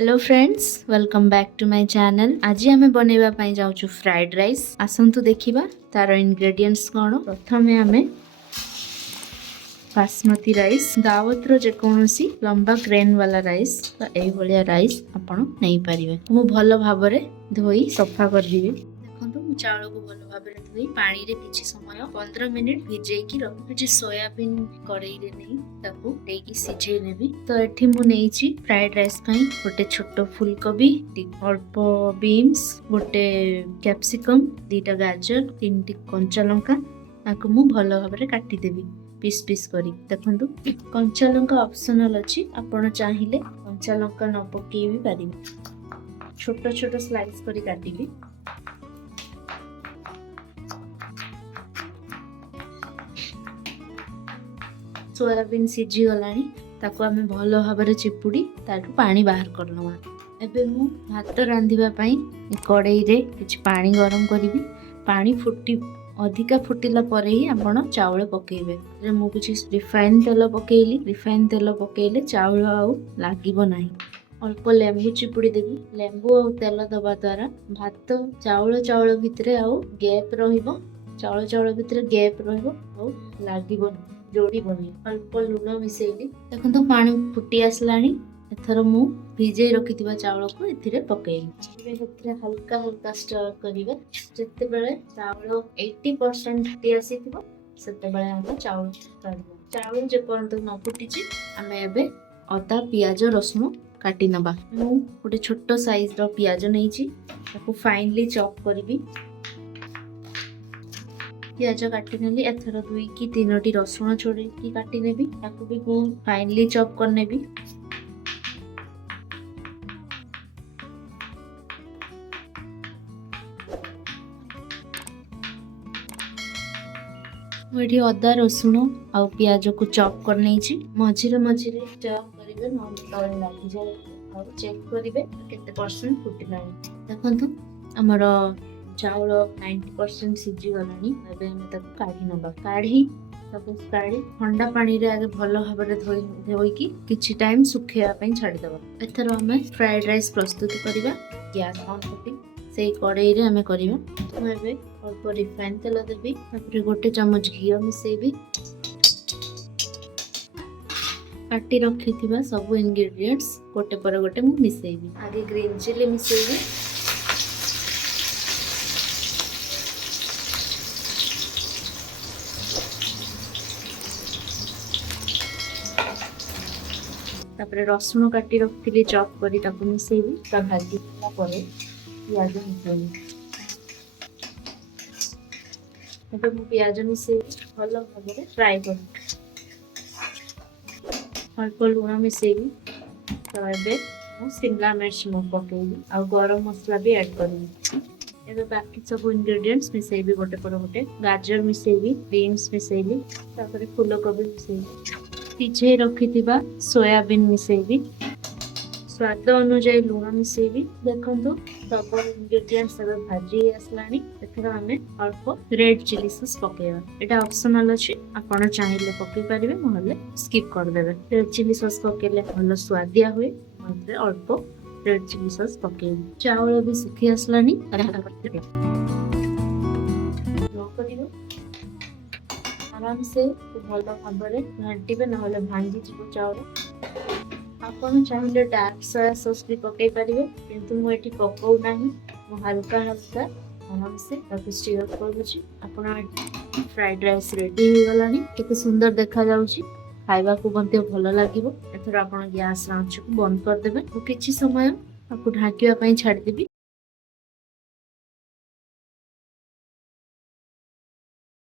Hello friends, welcome back to my channel. आज आम बनैबा पई जाउछु फ्राइड राइस। आसंतु देखिबा तार इंग्रेडिएंट्स कोन। प्रथमे आमे बासमती राइस, दावत रो जे कोनोसी लंबा ग्रेन वाला राइस तो एई भलिया राइस आपण नै परिबे। मु भलो भाबरे धोई सफा कर दिबे। देखंतु मु चावल को भलो भाबरे धोई पानी रे किछि समय 15 मिनिट भिजेई की रखु। जे सोयाबीन कड़ाई रे नै ताकू देकी सिझेई नेबी। तो एठी मु नेइछि फ्राइड राइस पई गोटे छोटो फुलकोबी, अल्प बीन्स, गोटे कैप्सिकम, 2टा गाजर, 3टी कंचा लंका ताकू मु भलो भाबरे काटी देबी पीस पीस करी। देखंतु कंचा लंका ऑप्शनल अछि, आपण चाहिले कंचा लंका न पकेई भी पारिबे। छोटो छोटो स्लाइस करी काटिबी। सोयाबीन सिझी गलानी, ताकू आमे भलो भाबरे चिपुडी ताटू पानी बाहर करलमा। एबे मु भात रांधिबा पई कड़ाई रे किछ पानी गरम करिबी। पानी फुटी अधिका फुटिला परे ही आपण चावल पकेइबे। रे मु किछ रिफाइन तेल पकेइली। रिफाइन तेल पकेइले चावल आउ लागिबो नाही। अल्प लेंबू चिपुड़ी देबी। लेंबू आउ तेल दबा द्वारा भात चावल भितरे आउ गैप रहिबो। चावल भितरे गैप रहिबो आउ लागिबो जोड़ीबोनी। अल्प लूण मिसेइली। देखंतु पानी फुटी आसलानी। एथर मु भिजेई रखिथिबा चावल को एथिरे पकेइली। एथिरे हल्का हल्का स्टर करिवे। जेते बेले चावल 80% फुटी आसीथिबो सेते बेले हम चावल काढबो। चावल जे पर्यंत न फुटिची आमे एबे अदा पियाज रसुण काटी नबा। मु गोटे छोटो साइज रो पियाज नेइची, ताको फाइनली चॉप करबी। पियाज काटी नेली। एथर 2 की 3टी रसुण छोड़ी की काटी नेबी, ताको भी मु फाइनली चॉप कर नेबी। मुझे अदा रसुण आ पियाज को चॉप कर नेइची। मझिरे मझिरे चॉप करिवे, न तळे लागि जाय। और चेक करिवे केते परसेंट फुटिलानी। देखंतु हमर चावल 90% सिझी गलानी। एबे हम ताको काढी नबा। काढी ठंडा पानी रे आगे भलो भाबरे धोई की किछि टाइम सुखेया पई छाडी दबा। एथरो हम फ्राइड राइस प्रस्तुत करिबा। गैस ऑन करी सेई कड़ाई रे हमें करिबा। मैं एबे अल्प रिफाइन तेल देबी। तापर गोटे चम्मच घी मिसेबी। काटी रखिथिबा सब इंग्रेडिएंट्स गोटे पर गोटे मु मिसेबी। आगे ग्रीन चिली मिसेबी। तापर रसुण काटी रखिली चॉप करी ताको मिसेबी। ता भाजीला परे पियाज मिसेबी। एबे मु पियाज मिसेबी भलो भाबरे फ्राई करी। अल्प लूण मिसेबी। तो एबे मु शिमला मिर्च मु पकेइली आ गरम मसला भी ऐड करबी। एबे बाकी सब इंग्रेडिएंट्स मिसेबी गोटे पर गोटे। गाजर मिसेबी, बीन्स मिसेबी, तापर फूलकोबी मिसेबी। सिझेई रखिथिबा सोयाबीन मिसेबी। स्वाद अनुसार लूण मिसेबी। देखंतु सब इंग्रेडिएंट्स सब भाजी आसलानी। एथर हमें अल्प रेड चिली सॉस पकेइबा। एटा ऑप्शनल अछि, आपण चाहिले पकेइ परिबे, नहले स्किप कर देबे। रेड चिली सॉस पकेले भलो स्वादिया हुए। मतलब अल्प रेड चिली सॉस पकेइबी। चावल भी सुखी आसलानी। आराम से भलो भाबरे घांटीबे, नहले भांगी जिवो चावल। आपण चाहिले डार्क सोया सॉस भी पकेइ परिबे, किंतु मु एठी पकाउ नाही। मु हल्का हल्का आराम से ताको स्टीर करूची। आपण फ्राइड राइस रेडी हो गलानी। केते सुंदर देखा जाउची। खाइबा को बंते भलो लागिबो। एथरा आपण गैस आंच को बंद कर देबे। तो किछि समय आपको ढाकिया पई छाडी देबी।